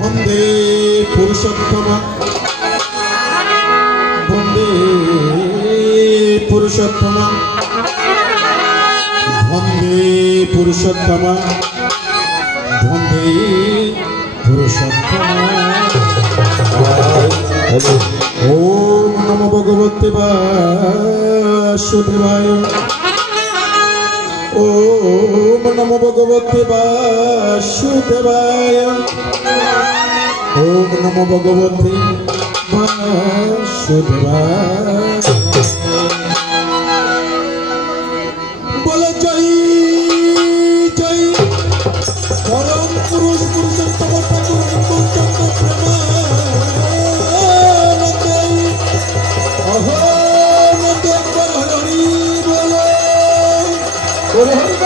বন্দে পুরুষোত্তম বন্দে পুরুষোত্তম বন্দে পুরুষোত্তম বন্দে পুরুষোত্তম। ওম নমো ভগবতে বাসুদেবায়। ओम नमो भगवते वासुदेवाय। ओम नमो भगवते वासुदेवाय। बोले जय जय परम पुरुष पुरुषोत्तम ठाकुर हिंदुचंद्र प्रेमानंदे। अहो नंदे हरि बोलो बोलो हरि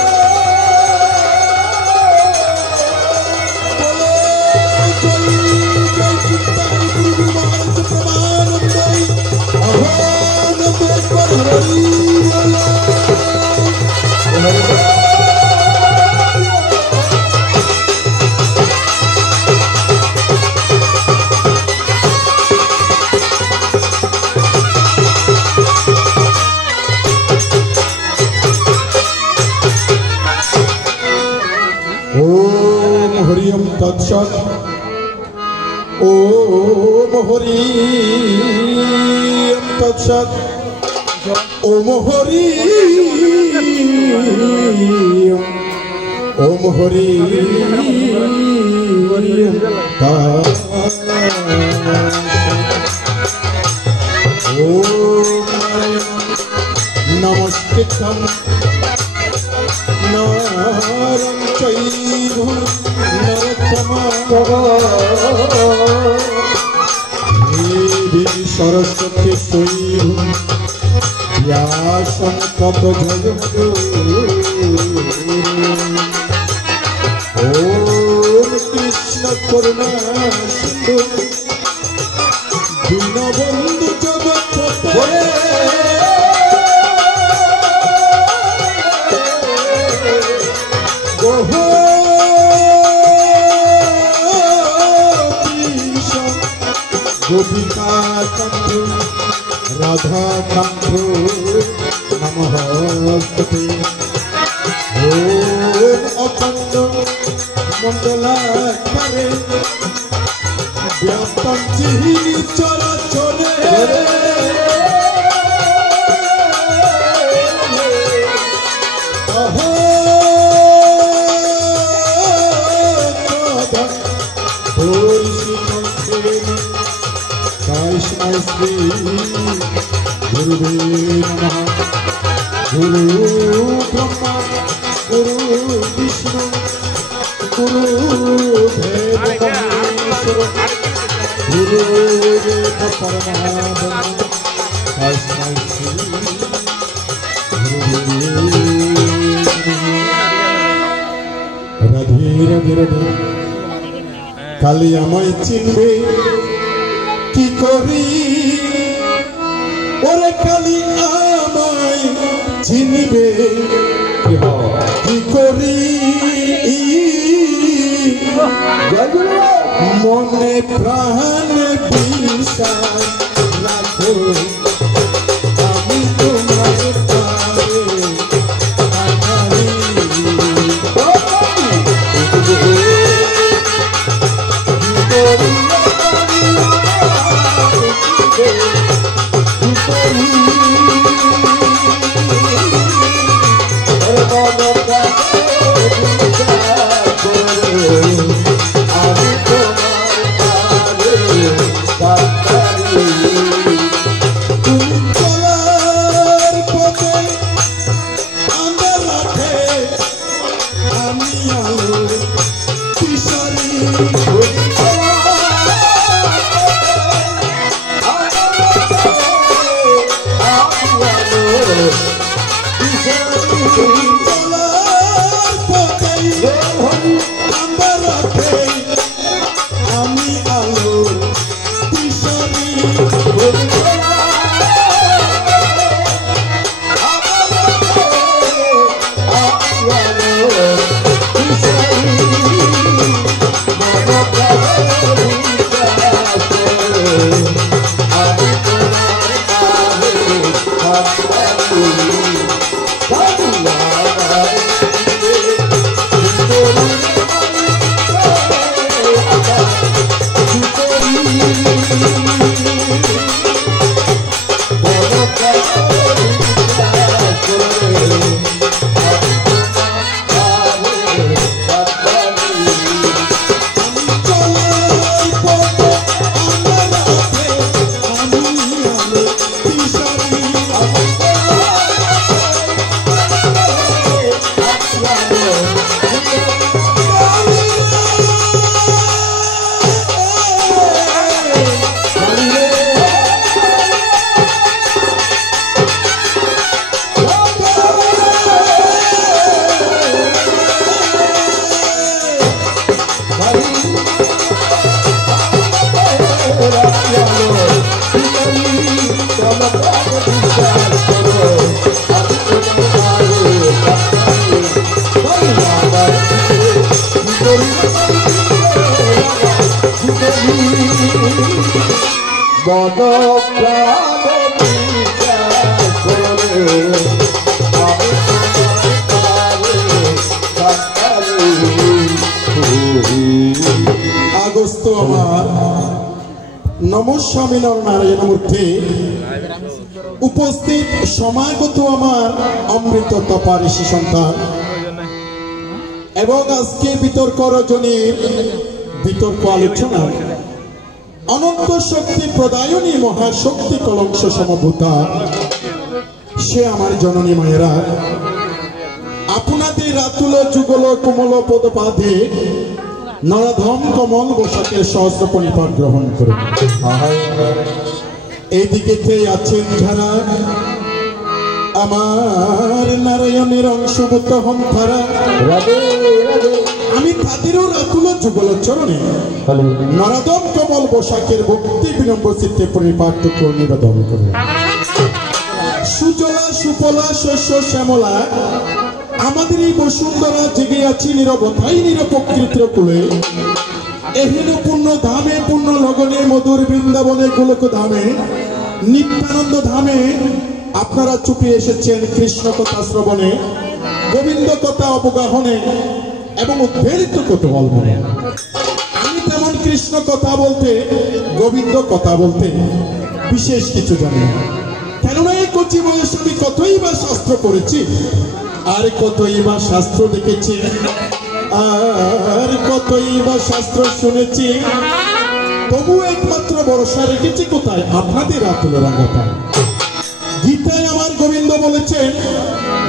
ओम हरिओम तत्सत। ओम हरिओम तत्सत। ओम हरिओम ओम हरिओम ओम नमस्कृतं नारं चैव देवी सरस्वती स्वयं व्यासं ततो जयतु। ओम कृष्ण करुणा सिंधु दीनबंधु जगत्पते। गोपिका कंठो राधा कंठो नमस्ते। ओम अखंड मंडलाकारे व्याप्तं चराचरे। अहो वैष्णव श्री गुरुवे नमः। गुरु ब्रह्मा गुरु विष्णु गुरु देव महेश्वर गुरु परमात्मा वैष्णव श्री गुरुवे नमः। राधे राधे राधे। काली आमाय चिनबे की करी ओरे काली आमाय चिनिबे की करी मने प्राण विश्वास राखो आमी तुम्हार पारे আগস্ত আমার নমস্বামী নারায়ণ মূর্তি উপস্থিত সমাগত আমার অমৃত তপা ঋষি সন্তান এবং আজকে বিতর্ক রজনীর বিতর্ক আলোচনা অনন্ত শক্তি প্রদায়নী মহাশক্তি কলংস সমভূতা সে আমার জননী মায়েরা আপনাদের রাতুল যুগল কোমল পদপাধে নরধম কমল বসাকের সহস্র পরিবার গ্রহণ করে এইদিকে আছেন যারা আমার নারায়ণের অংশভূত হন তারা আমি তাদেরও রাতুল যুগল চরণে নরধম কমল বসাকের ভক্তি বিনম্র চিত্তে পরিপাঠটুকু নিবেদন করে সুজলা সুফলা শস্য শ্যামলা আমাদের এই বসুন্ধরা জেগে আছি নিরবতাই নিরপকৃতির কুলে এহেন পূর্ণ ধামে পূর্ণ লগনে মধুর বৃন্দাবনে গোলক ধামে নিত্যানন্দ ধামে আপনারা চুপে এসেছেন কৃষ্ণ কথা শ্রবণে গোবিন্দ কথা অবগাহনে এবং উদ্বেলিত কৌতূহল মনে আমি তেমন কৃষ্ণ কথা বলতে গোবিন্দ কথা বলতে বিশেষ কিছু জানি কেননা এই কচি বয়সে আমি কতই বা শাস্ত্র পড়েছি আর কতই বা শাস্ত্র দেখেছি আর কতই বা শাস্ত্র শুনেছি তবু একমাত্র ভরসা রেখেছি কোথায় আপনাদের রাতুল রাঙ্গাটা গীতায় আমার গোবিন্দ বলেছেন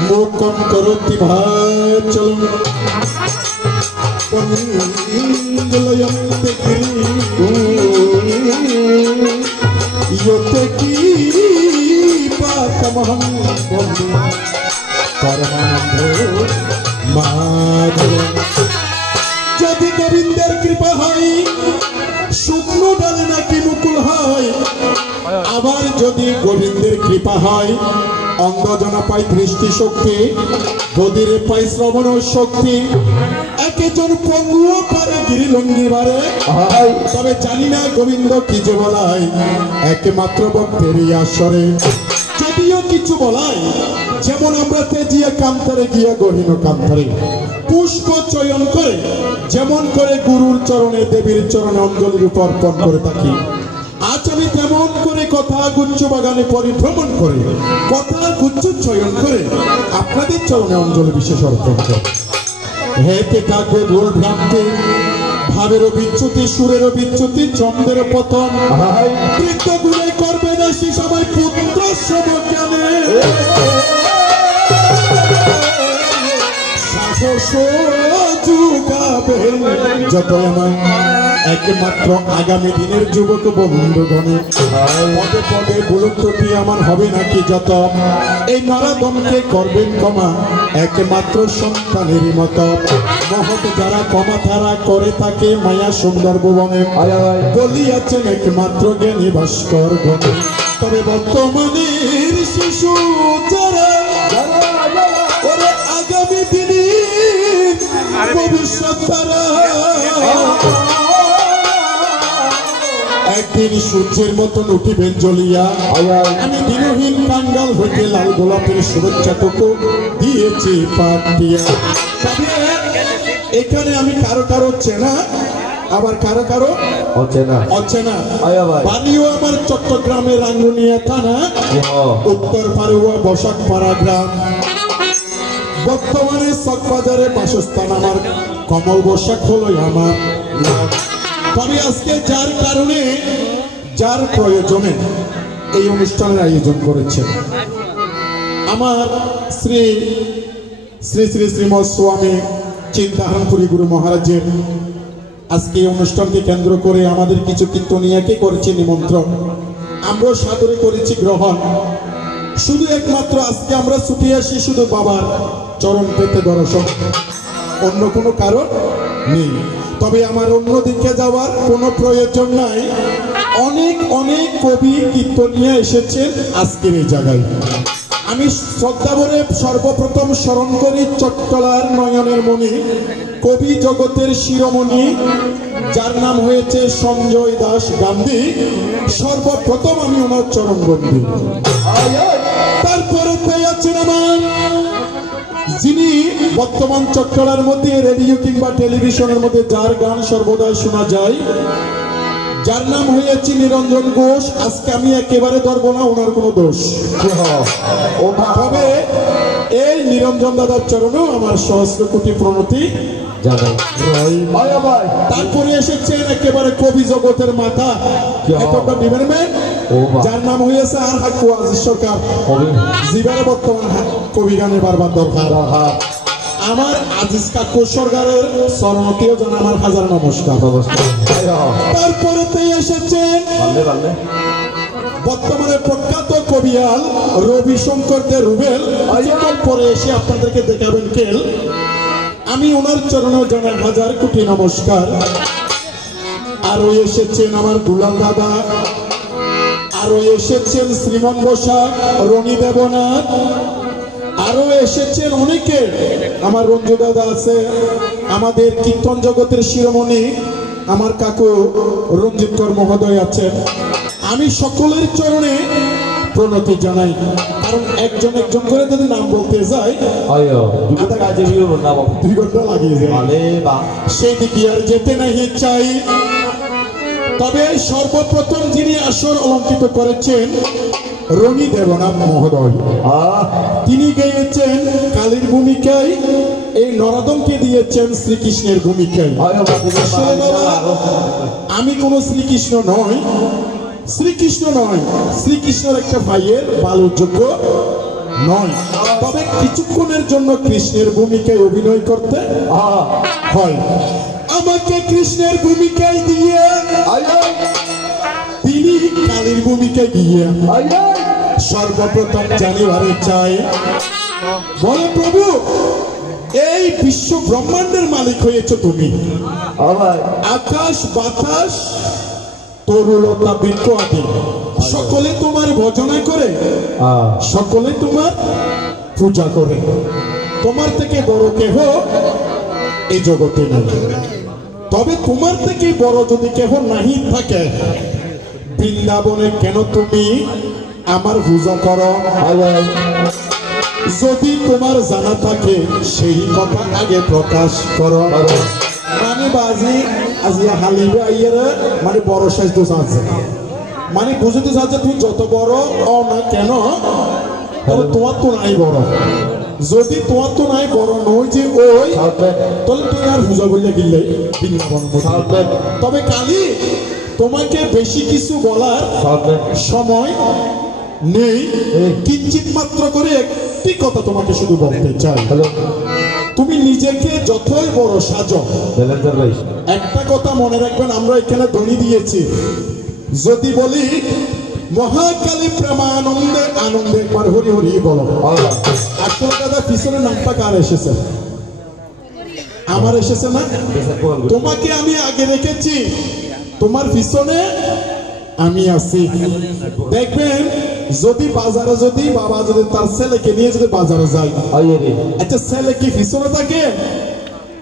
মোকম করতি ভাচল পন্দিলয়ন্তে ইয়তে কি পাতমহং বন্দে পরমানন্দ মাধব যদি গোবিন্দের কৃপা হয় শুকনো ডালে নাকি মুকুল হয় আবার যদি গোবিন্দের কৃপা হয় অন্ধজনা পায় দৃষ্টি শক্তি বধির পায় শ্রবণ শক্তি একজন পঙ্গুও পারে গিরিলঙ্গি বারে তবে জানি না গোবিন্দ কি যে বলায় একমাত্র ভক্তের আসরে যদিও কিছু বলায় যেমন আমরা তেজিয়া কান্তারে গিয়া গহীন কান্তারে পুষ্প চয়ন করে যেমন করে গুরুর চরণে দেবীর চরণে অঞ্জলি রূপ অর্পণ করে থাকি আজ আমি তেমন করে কথা গুচ্ছ বাগানে পরিভ্রমণ করে কথা গুচ্ছ চয়ন করে আপনাদের চরণে অঞ্জলি বিশেষ অর্পণ করে হেতে থাকবে ভুল ভ্রান্তি ভাবেরও বিচ্যুতি সুরেরও বিচ্যুতি চন্দ্রের পতন বৃদ্ধ গুণে করবে না সে সময় পুত্র সমজ্ঞানে সাহস যুগাবে যত আমার একমাত্র আগামী দিনের যুবক বন্ধুগণে পদে পদে ভুল ত্রুটি আমার হবে নাকি যত এই নরাদমকে করবেন ক্ষমা একমাত্র সন্তানের মতো মহৎ যারা ক্ষমা ধারা করে থাকে মায়া সুন্দর ভুবনে বলিয়াছেন একমাত্র জ্ঞানী ভাস্কর গণে তবে বর্তমানের শিশু যারা ওরে আগামী দিনের ভবিষ্যৎ তারা একদিন সূর্যের মতন উঠিবেন জ্বলিয়া আমি দিনহীন কাঙ্গাল হইতে লাল গোলাপের শুভেচ্ছাটুকু দিয়েছি পাঠিয়া তবে এখানে আমি কারো কারো চেনা আবার কারো কারো অচেনা। বাড়িও আমার চট্টগ্রামের রাঙ্গুনিয়া থানা, উত্তর পাড়ুয়া বসাকপাড়া গ্রাম। বর্তমানে চকবাজারে বাসস্থান আমার, কমল বসাক হলো আমার নাম। তবে আজকে যার কারণে, যার প্রয়োজনে এই অনুষ্ঠানের আয়োজন করেছেন আমার শ্রী শ্রী শ্রী শ্রীমৎ স্বামী চিন্তাহারপুরী গুরু মহারাজের, আজকে এই অনুষ্ঠানকে কেন্দ্র করে আমাদের কিছু কীর্তনিয়াকে করেছে নিমন্ত্রণ, আমরা সাদরে করেছি গ্রহণ। শুধু একমাত্র আজকে আমরা ছুটে আসি শুধু বাবার চরণ পেতে দর্শন, অন্য কোনো কারণ নেই। তবে আমার অন্যদিকে যাওয়ার কোনো প্রয়োজন নাই। অনেক অনেক কবি কীর্তনিয়া এসেছেন আজকের এই জায়গায়। আমি শ্রদ্ধা ভরে সর্বপ্রথম স্মরণ করি চট্টলার নয়নের মণি, কবি জগতের শিরোমণি, যার নাম হয়েছে সঞ্জয় দাস গান্ধী। সর্বপ্রথম আমি ওনার চরণ বন্দী। তারপরে আছেন আমার, যিনি বর্তমান চট্টলার মধ্যে রেডিও কিংবা টেলিভিশনের মধ্যে যার গান সর্বদাই শোনা যায়, যার নাম হয়েছে নিরঞ্জন ঘোষ। আজকে আমি একেবারে ধরবো না ওনার কোনো দোষ, তবে এই নিরঞ্জন দাদার চরণেও আমার সহস্র কোটি প্রণতি জানাই। তারপরে এসেছেন একেবারে কবি জগতের মাথা, যার নাম হয়েছে আর হাক্কু আজিজ সরকার, জীবনে বর্তমান কবি গানে বারবার দরকার। আমার আজিজ কাকু সরকারের চরণতিও জানা আমার হাজার নমস্কার। তারপরে এসেছেন বর্তমানে প্রখ্যাত কবিয়াল রবিশঙ্কর দে রুবেল, পরে এসে আপনাদেরকে দেখাবেন কেল। আমি ওনার চরণেও জানাই হাজার কোটি নমস্কার। আরো এসেছেন আমার দুলাল দাদা, আরো এসেছেন শ্রীমন বসাক, রনি দেবনাথ, আরো এসেছেন অনেকে। আমার রঞ্জু দাদা আছে, আমাদের কীর্তন জগতের শিরোমণি আমার কাকু রঞ্জিত কর মহোদয় আছেন। আমি সকলের চরণে প্রণতি জানাই, কারণ একজন একজন করে যদি নাম বলতে যাই 2 ঘন্টা লাগিয়ে যায়, সেই দিকে আর যেতে নাই চাই। তবে সর্বপ্রথম যিনি আসর অলঙ্কিত করেছেন রনি দেবনাথ মহোদয়, তিনি গেয়েছেন কালীর ভূমিকায়, এই নরদমকে দিয়েছেন শ্রীকৃষ্ণের ভূমিকায়। আমি কোন শ্রীকৃষ্ণ নয়, শ্রীকৃষ্ণের একটা ভাইয়ের বালযোগ্য নয়, তবে কিছুক্ষণের জন্য কৃষ্ণের ভূমিকায় অভিনয় করতে হয়। আমাকে কৃষ্ণের ভূমিকায় দিয়ে তিনি কালীর ভূমিকায় গিয়ে সর্বপ্রথম জানিবারে চাই, বলে প্রভু এই বিশ্ব ব্রহ্মাণ্ডের মালিক হয়েছ তুমি, আকাশ বাতাস তরুলতা বৃক্ষ আদি সকলে তোমার ভজনা করে, সকলে তোমার পূজা করে, তোমার থেকে বড় কেহ এই জগতে নেই। তবে তোমার থেকে বড় যদি কেহ নাহি থাকে, বৃন্দাবনে কেন তুমি আমার পূজা করো? যদি তোমার জানা থাকে সেই কথা আগে প্রকাশ করো। মানে বাজি আজিয়া হালিবে আইয়ারে মানে বড় সাইজ দোষ আছে, মানে বুঝতে চাচ্ছে তুই যত বড় ও না কেন, তবে তোমার তো নাই বড়। যদি তোমার তো নাই বড় নয় যে ওই, তাহলে তুই আর পূজা করিয়া গিলে বৃন্দাবন। তবে কালী তোমাকে বেশি কিছু বলার সময় নেই, কিঞ্চিত মাত্র করে একটি কথা তোমাকে শুধু বলতে চাই। তুমি নিজেকে যতই বড় সাজো, একটা কথা মনে রাখবেন, আমরা এখানে ধ্বনি দিয়েছি, যদি বলি মহাকালী প্রেমানন্দে আনন্দে একবার হরি হরি বলো। আসলে দাদা পিছনে নামটা কার এসেছে? আমার এসেছে না? তোমাকে আমি আগে রেখেছি, তোমার পিছনে আমি আছি। দেখবেন যদি বাজারে, যদি বাবা যদি তার ছেলেকে নিয়ে যদি বাজারে যায়, আচ্ছা ছেলে কি পিছনে থাকে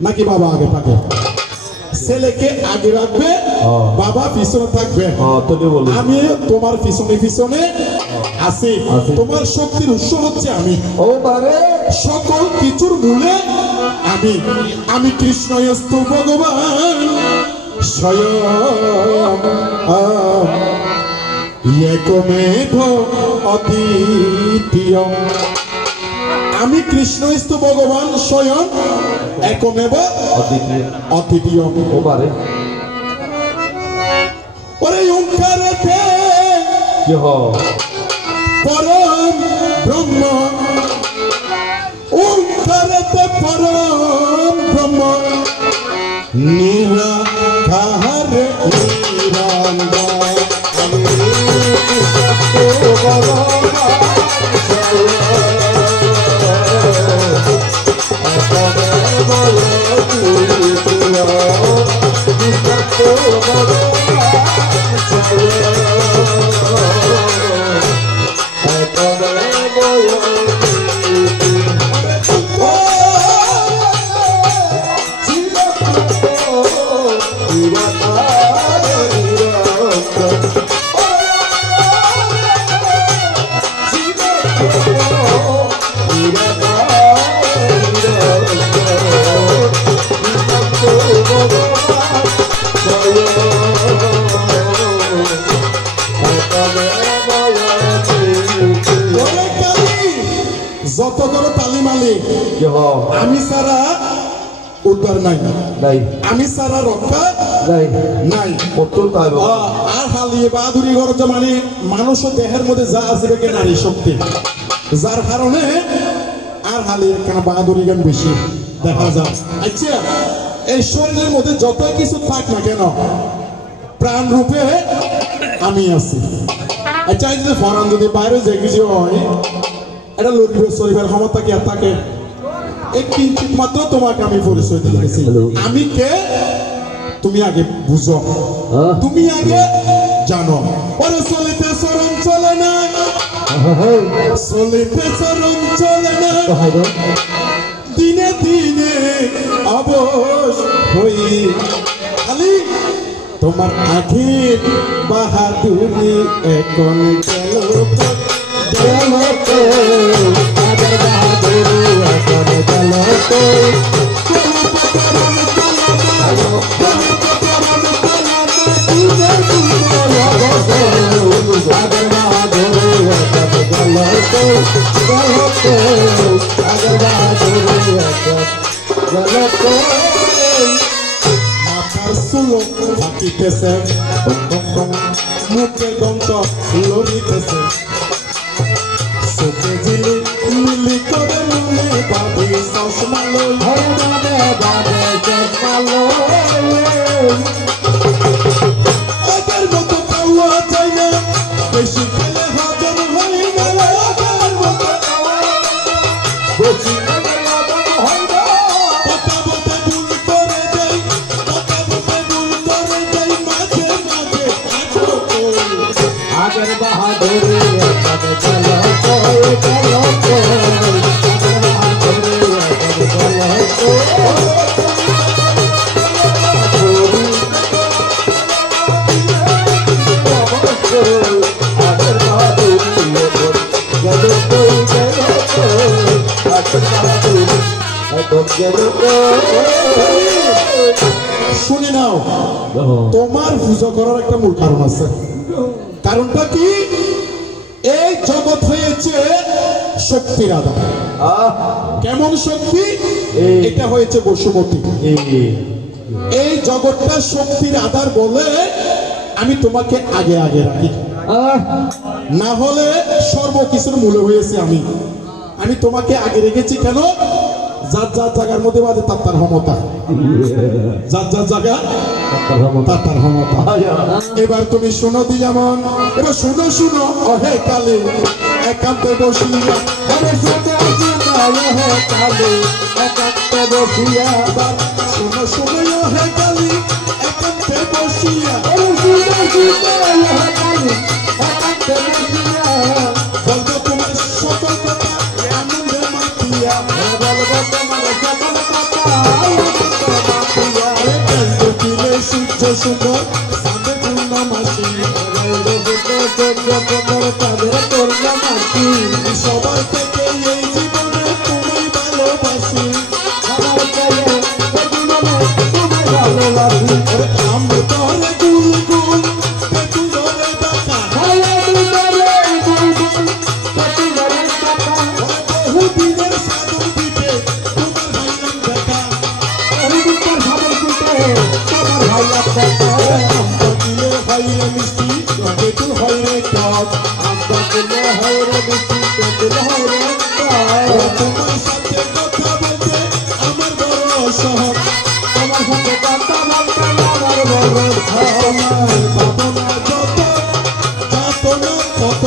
নাকি বাবা আগে থাকে? ছেলেকে আগে রাখবে, বাবা পিছনে থাকবে। আমি তোমার পিছনে পিছনে আছি, তোমার শক্তির উৎস হচ্ছে আমি, সকল কিছুর মূলে আমি। আমি কৃষ্ণস্তু ভগবান স্বয়ং একমেধ অদ্বিতীয়। আমি কৃষ্ণ স্তু ভগবান স্বয়ং একমেব অদ্বিতীয়। ওরে ওঙ্কারেতে পরম ব্রহ্ম, ওঙ্কারেতে পরম ব্রহ্ম নিরাকার নিরঞ্জন। যত করে তালি মালি আমি সারা উদ্ধার নাই, আমি সারা রক্ষা নাই। আর হালিয়ে বাহাদুরি ঘর মানে মানুষ দেহের মধ্যে যা আছে নারী শক্তি, যার কারণে আর হালিয়ে কেন বাহাদুরি গান বেশি দেখা যায়। আচ্ছা, এই শরীরের মধ্যে যত কিছু থাক না কেন প্রাণ রূপে আমি আছি। আচ্ছা, যে ফরান যদি বাইরে যে কিছু হয় এটা লড়িবে চলিবার ক্ষমতা কি আর থাকে? এই কিঞ্চিত মাত্র তোমাকে আমি পরিচয় দিয়েছি। আমি কে তুমি আগে বুঝো, তুমি আগে জানো। ওরে চলিতে চরণ চলে না, চলিতে চরণ চলে না, দিনে দিনে অবশ হই। খালি তোমার আখের বাহাদুরি এখন গেল মাথার চুলো ফাটিতেছে, মুখে গন্ধ লড়িতেছে, চোখে জিলি মিলি করে মনে বাবি চশমা লই আগের মতো খাওয়া যায় না, বেশি খেলে হজম হয় না। আগের মতো বেশি খেলে হজম হয় না। কথা বলতে ভুল করে যাই, কথা বলতে ভুল করে যাই, মাঝে মাঝে আগের বাহাদুরি শুনে নাও। তোমার পূজা করার একটা মূল কারণ আছে। কারণটা কি? এই জগৎ হয়েছে শক্তির আধার। কেমন শক্তি? এটা হয়েছে বসুমতী। এই জগৎটা শক্তির আধার বলে আমি তোমাকে আগে আগে রাখি, না হলে সর্বকিছুর মূল হয়েছে আমি। আমি তোমাকে আগে রেখেছি কেন? যার যার জায়গার মধ্যে বাজে তার তার ক্ষমতা, যার যার জায়গা তার তার ক্ষমতা। এবার তুমি শোনো দি যেমন, এবার শুনো শুনো অহে কালে একান্তে বসিয়া, একান্তে বসিয়া, শোনো শুনো অহে কালে একান্তে বসিয়া, বলবো তোমার সকল কথা আনন্দে মাতিয়া, বলবো তোমার সকল কথা সূর্য সুন্দর সাথে পূর্ণমাসী, সবার থেকে এই জীবনে তুমি ভালোবাসি, ওরে আম ধরে গুল গুল তেঁতুল ধরে ডাকা বহুদিনের সাধন পিঠে তোমার ভাইলাম দেখা আম পাকিলে হয় রে মিষ্টি তেঁতুল হয় রে টক তোমার সাথে কথা বলতে আমার বড় শখ আমার ভাবনা যত যাতনা কত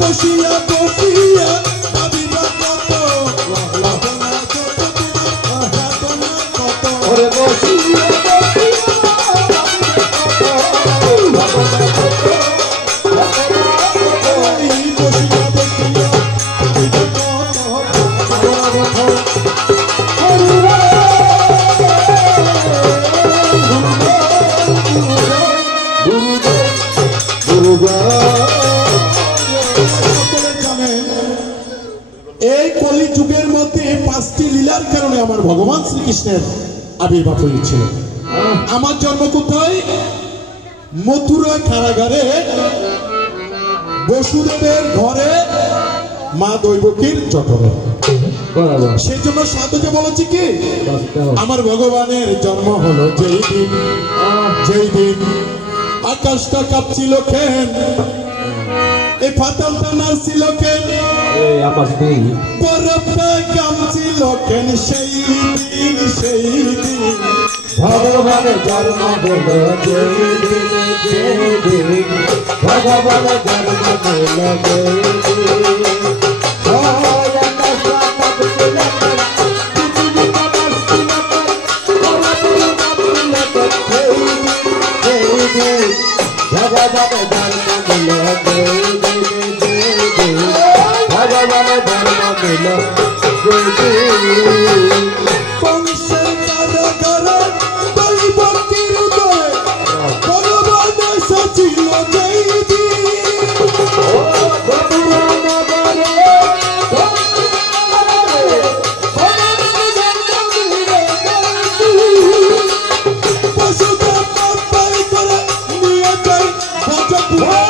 বসিয়া বসিয়া ভাবিবা কত ভাবনা যত তোমার যাতনা কত এই কলি যুগের মধ্যে 5টি লীলার কারণে আমার ভগবান শ্রীকৃষ্ণের আবির্ভাব হয়েছিল। আমার জন্ম কোথায়? মথুরা কারাগারে বসুদেবের ঘরে মা দৈবকীর জঠরে। সেই জন্য সাধুকে বলেছি কি আমার ভগবানের জন্ম হলো যেই দিন আকাশটা কাঁপছিল কেন, এই ফাটালটা নাচছিল কেন, বরফটা কাঁপছিল কেন, সেই দিন ভগবানের জন্ম হলো যেই দিন ভগবানের জন্ম হলো কংসের কারাগারে দৈবকীর উদয় ভগবান এসেছিল যেই দিন। বসুদেব মাথায় করে নিয়ে যায় গজপুরে,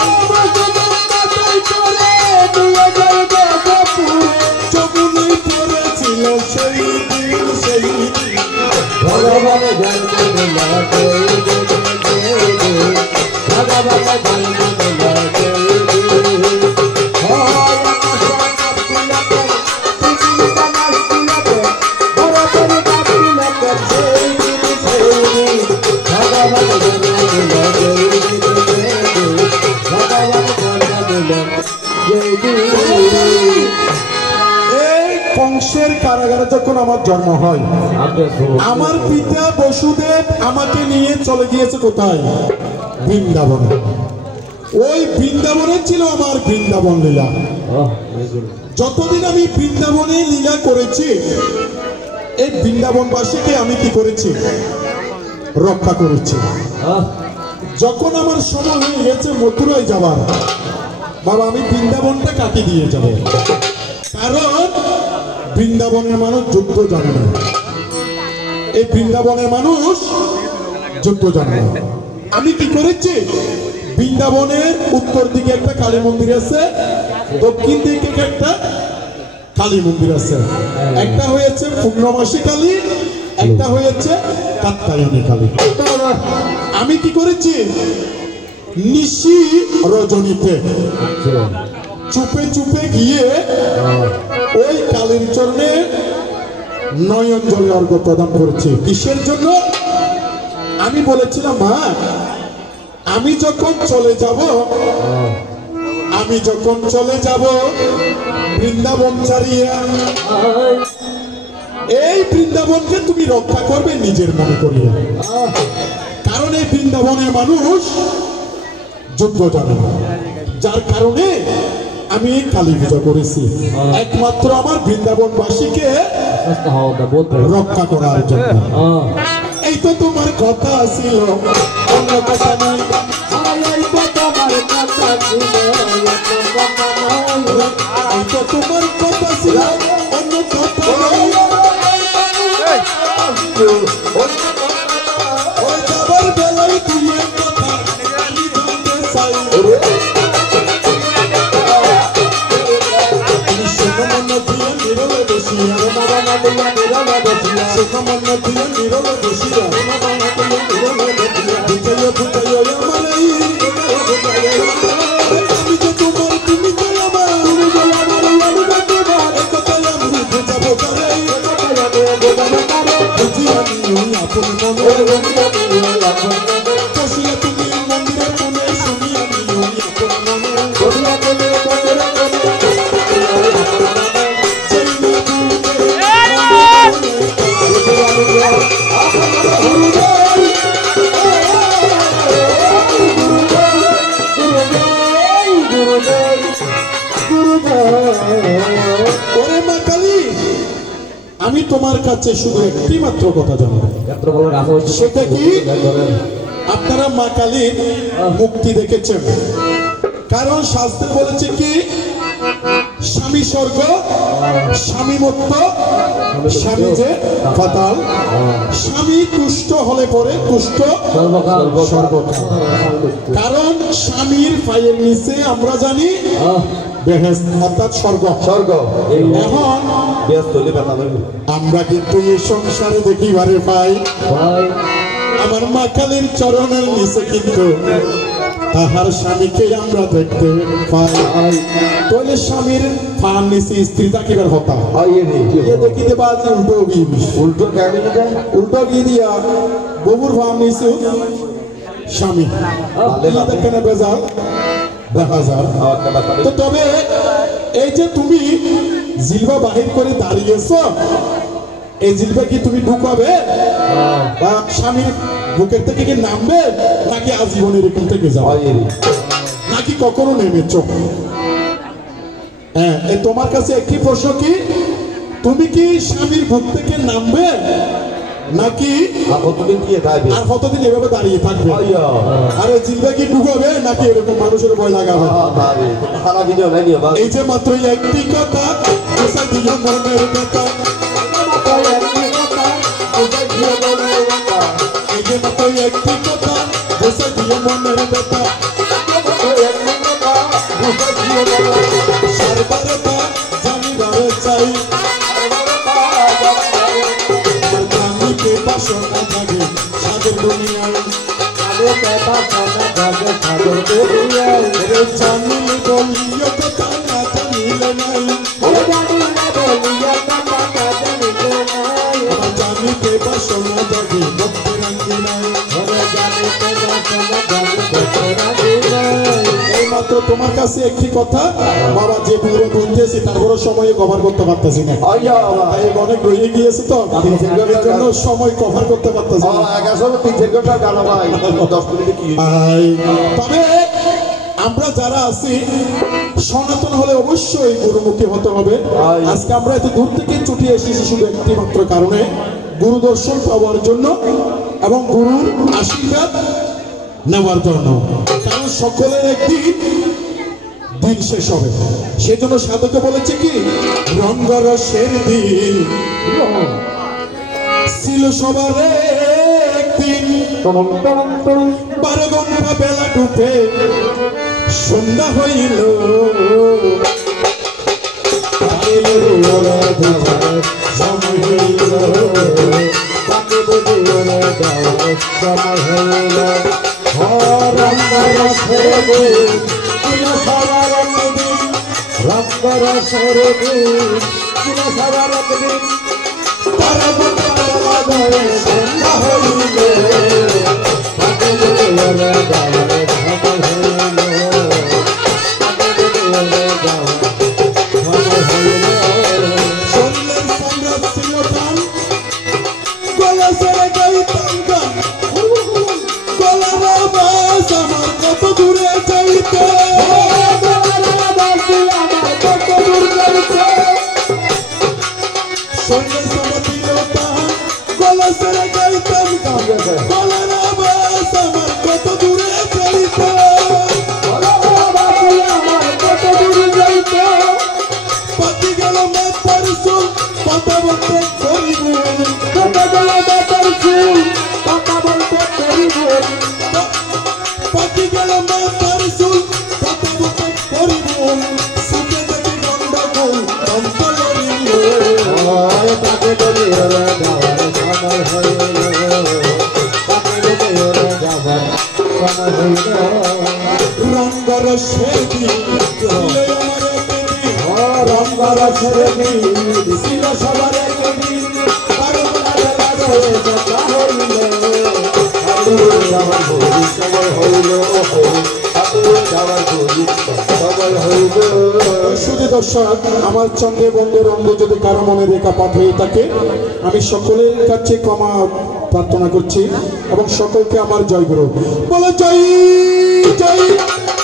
যমুনায় পড়েছিল সেই দিন ভগবানের জন্ম হলো ভগবানের জন্ম এই কংসের কারাগারে যখন আমার জন্ম হয়, আমার পিতা বসুদেব আমাকে নিয়ে চলে গিয়েছে কোথায়? বৃন্দাবনে। ওই বৃন্দাবনে ছিল আমার বৃন্দাবন লীলা। যতদিন আমি বৃন্দাবনে লীলা করেছি, এই বৃন্দাবনবাসীকে আমি কি করেছি? রক্ষা করেছি। যখন আমার সময় হয়ে গেছে মথুরায় যাবার, বাবা আমি বৃন্দাবনটা কাটিয়ে দিয়ে যাব, কারণ বৃন্দাবনের মানুষ যুদ্ধ জানে না। এই বৃন্দাবনের মানুষ যুদ্ধ জানে না। আমি কি করেছি? বৃন্দাবনের উত্তর দিকে একটা কালী মন্দির আছে, দক্ষিণ দিকে একটা কালী মন্দির আছে। একটা হয়েছে পূর্ণমাসী কালী, একটা হয়েছে কাত্যায়নী কালী। আমি কি করেছি? নিশি রজনীতে চুপে চুপে গিয়ে ওই কালীর চরণে নয়ন জলে অর্ঘ প্রদান করেছি। কিসের জন্য? আমি বলেছিলাম মা আমি যখন চলে যাব বৃন্দাবন ছাড়িয়ে, এই বৃন্দাবনকে তুমি রক্ষা করবে নিজের মনে করিয়া, কারণ এই বৃন্দাবনের মানুষ যুদ্ধ জানে না। যার কারণে আমি কালী পূজা করেছি একমাত্র আমার বৃন্দাবনবাসীকে রক্ষা করার জন্য। এই তো তোমার কথা ছিল, অন্য কথা নাই। এই তো তোমার কথা ছিল, অন্য কথা নাই। নদিয়া নিরল বসিয়া বুঝাইয়া বুঝাইয়া আমার এই আমি যে তোমার তুমি যে আমার কথাই আমি বুঝাবো কারে বুঝিয়া নিও আপন মনে বসিয়া তুমি মন্দিরের কোণে শুনিয়া নিও আপন মনে ওরে মা কালী, আমি তোমার কাছে শুধু একটি মাত্র কথা জানবো, সেটা কি আপনারা মা কালীর মুক্তি দেখেছেন? কারণ শাস্ত্রে বলেছে কি স্বামী স্বর্গ স্বামী মুক্ত স্বামী যে পাতাল, স্বামী তুষ্ট হলে পরে তুষ্ট সর্বকাল। কারণ স্বামীর পায়ের নিচে আমরা জানি বেহেশত অর্থাৎ স্বর্গ। এখন আমরা কিন্তু এই সংসারে দেখিবারে পাই আমার মা কালীর চরণের নিচে কিন্তু তাহার স্বামীকে আমরা দেখতে পাই। তাহলে স্বামীর পায়ের নিচে স্ত্রী থাকিবার হতা দেখিতে পাচ্ছি উল্টো গিয়ে দিয়া ববুর পায়ের নিচে স্বামী দেখেন বেজাল দেখা যায়। তো তবে এই যে তুমি জিলবা বাহির করে দাঁড়িয়েছ, এই জিলবা কি তুমি ঢুকাবে বা স্বামীর বুকের থেকে কি নামবে নাকি আজীবনের এখান থেকে যাবে নাকি কখনো নেমেছ? হ্যাঁ, তোমার কাছে একটি প্রশ্ন কি তুমি কি স্বামীর বুক থেকে নামবে নাকি আর কতদিন এভাবে দাঁড়িয়ে থাকবে? আরে জিলবা কি ঢুকাবে নাকি এরকম মানুষের ভয় লাগাবে? এই যে মাত্র একটি কথা মনের কথা, এই যে মাত্র একটি কথা বসে দিয়ে মনের কথা সর্বরতা জানিবার চাই জানিতে বাসনা জাগে সাদের দুনিয়ায় জানিলে বলিও কথা না জানিলে নাই জানিতে বাসনা জাগে ভক্তের আঙ্গিনায় এই মাত্র তোমার কাছে একটি কথা বাবা যে পুরো বলতেছি তারপরে সময় কভার করতে পারতেছি না, তাই অনেক রয়ে গিয়েছে তো এর জন্য সময় কভার করতে পারতেছি না। তবে আমরা যারা আছি সনাতন হলে অবশ্যই গুরুমুখী হতে হবে। আজকে আমরা এত দূর থেকে ছুটে এসেছি শুধু একটি মাত্র কারণে, গুরু দর্শন পাওয়ার জন্য এবং গুরুর আশীর্বাদ নেওয়ার জন্য। কারণ সকলের একটি দিন শেষ হবে, সেজন্য সাধকে বলেছে কি রঙ্গরসের দিন ছিল সবার একদিন, 12 ঘন্টা বেলা ডুবে সন্ধ্যা হইল সময় হইল রসের দিন ছিলে আমার একদিন রঙ্গরসের দিন ছিল সবার একদিন কারুকারে লাগে দেখা হইল যাওয়ার ভরি সবল হইল যাওয়ার ভরি সবল হইল। শুধু দর্শক আমার চন্দ্রে বন্ধের অঙ্গ যদি কারো মনে রেখাপাত হয়ে থাকে আমি সকলের কাছে ক্ষমা প্রার্থনা করছি এবং সকলকে আমার জয় গুরু বলে জয় জয়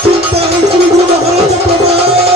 চিন্তা গুরু মহারাজ প্রভু।